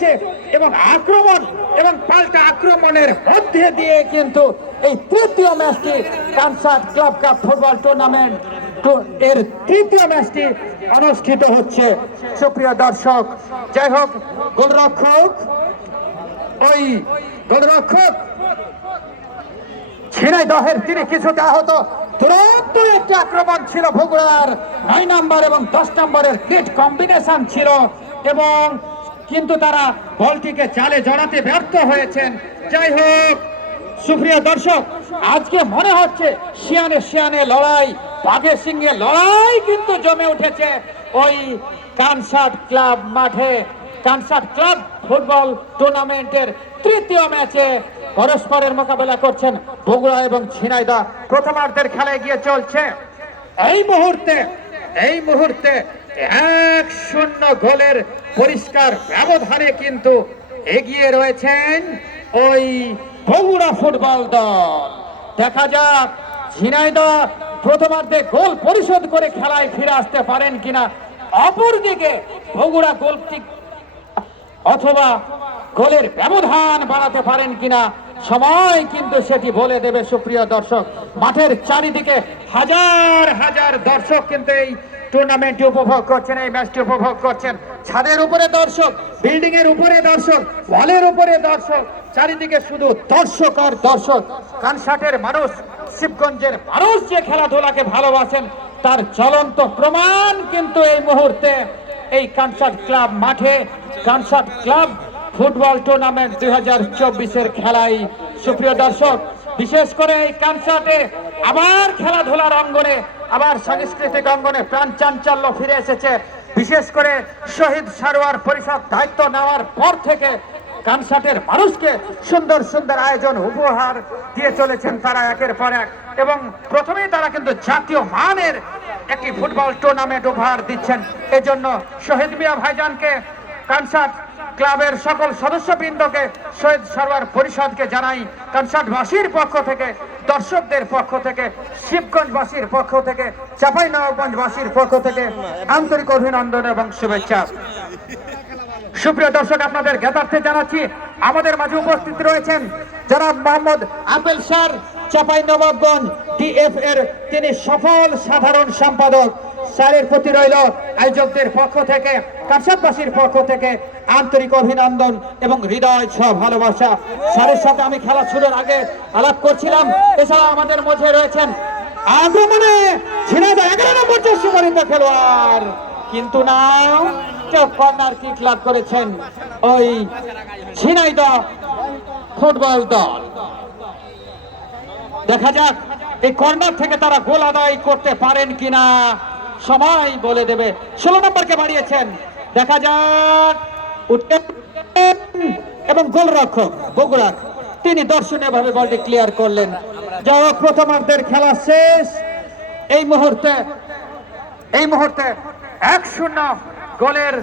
চলছে এবং আক্রমণ এবং পাল্টা আক্রমণের মধ্যে দিয়ে কিন্তু এই তৃতীয় ম্যাচটি Kansat club cup football tournament এর তৃতীয় ম্যাচটি অনুষ্ঠিত হচ্ছে। সুপ্রিয় দর্শক, যাই হোক, গোলরক্ষক, ওই গোলরক্ষক ছিনাই দহের তিনি কিছুটা আহত। তুরন্ত একটি আক্রমণ ছিল বগুড়ার নয় নম্বর এবং দশ নম্বরের গ্রেট কম্বিনেশন ছিল এবং কিন্তু তারা বলটিকে চালে জড়াতে ব্যর্থ হয়েছেন। যাই হোক, সুপ্রিয় দর্শক, আজকে মনে হচ্ছে শিয়ানে শিয়ানে লড়াই, বাঘে সিংহে লড়াই কিন্তু জমে উঠেছে ওই কানসার্ট ক্লাব মাঠে। কানসার্ট ক্লাব ফুটবল টুর্নামেন্টের তৃতীয় ম্যাচে পরস্পরের মোকাবেলা করছেন বগুড়া এবং ছিনাইদা প্রথমার্ধের খেলায় গিয়ে চলছে। এই মুহূর্তে এই মুহূর্তে এক শূন্য গোলের পরিষ্কার ব্যবধানে কিন্তু এগিয়ে রয়েছেন ওই বগুড়া ফুটবল দল। দেখা যাক ঝিনাইদা প্রথমার্ধে গোল পরিশোধ করে খেলায় ফিরে আসতে পারেন কিনা। অপরদিকে বগুড়া গোল ঠিক অথবা গোলের ব্যবধান বাড়াতে পারেন কিনা, সময় কিন্তু সেটি বলে দেবে সুপ্রিয় দর্শক। মাঠের চারিদিকে হাজার হাজার দর্শক কিন্তু এই টুর্নামেন্টটি উপভোগ করছেন, এই ম্যাচটি উপভোগ করছেন। ছাদের উপরে দর্শক বিল্ডিং এর উপরে দর্শক, ওয়ালের উপরে দর্শক, চারিদিকে শুধু দর্শক আর দর্শক। কানসাটের মানুষ, শিবগঞ্জের মানুষ যে খেলাধুলাকে ভালোবাসেন, তার চলন্ত প্রমাণ কিন্তু এই মুহূর্তে এই কানসার্ট ক্লাব মাঠে। কানসার্ট ক্লাব ফুটবল টুর্নামেন্ট দুই হাজার চব্বিশের খেলায় সুপ্রিয় দর্শক, বিশেষ করে এই কানসার্টে আবার খেলাধুলার অঙ্গনে, আবার সাংস্কৃতিক অঙ্গনে প্রাণ চাঞ্চল্য ফিরে এসেছে। বিশেষ করে শহীদ সারোয়ার পরিষদ দায়িত্ব নেওয়ার পর থেকে কানসার্টের মানুষকে সুন্দর সুন্দর আয়োজন, উপহার দিয়ে চলেছেন তারা একের পর এক। এবং প্রথমেই তারা কিন্তু জাতীয় মানের একটি ফুটবল টুর্নামেন্ট উপহার দিচ্ছেন। এজন্য শহীদ মিয়া ভাইজানকে কনসার্ট ক্লাবের সকল সদস্যবৃন্দকে, শহীদ সরওয়ার পরিষদকে জানাই কনসার্টবাসীর পক্ষ থেকে দর্শকদের পক্ষ থেকে, শিবগঞ্জবাসীর পক্ষ থেকে চাপাই নবাবগঞ্জবাসীর পক্ষ থেকে আন্তরিক অভিনন্দন এবং শুভেচ্ছা। সুপ্রিয় দর্শক, আপনাদের জ্ঞাতার্থে জানাচ্ছি, আমাদের মাঝে উপস্থিত রয়েছেন যারা মোহাম্মদ আপেল স্যার চাপাই নবাবগঞ্জ টিএফ এর তিনি সফল সাধারণ সম্পাদক। স্যারের প্রতি রইল আয়োজকদের পক্ষ থেকে কাশাদবাসীর পক্ষ থেকে আন্তরিক অভিনন্দন এবং হৃদয় ছ ভালোবাসা। স্যারের সাথে আমি খেলা শুরুর আগে আলাপ করছিলাম, এছাড়া আমাদের মধ্যে রয়েছেন আগমনে ঝিনাইদহ এগারো নম্বর চেষ্টা খেলোয়াড়। কিন্তু না কর্নার কিক লাভ করেছেন ওই ঝিনাইদহ ফুটবল দল। দেখা যাক, এই কর্নার থেকে তারা গোল আদায় করতে পারেন কিনা। সময় বলে দেবে। ষোলো নম্বরকে বাড়িয়েছেন। দেখা যাক। এবং গোলরক্ষক বগুড়া তিনি দর্শনীয় ভাবে বলটি ক্লিয়ার করলেন। যা হোক, প্রথমার্ধের খেলা শেষ। এই মুহূর্তে এই মুহূর্তে এক শূন্য গোলের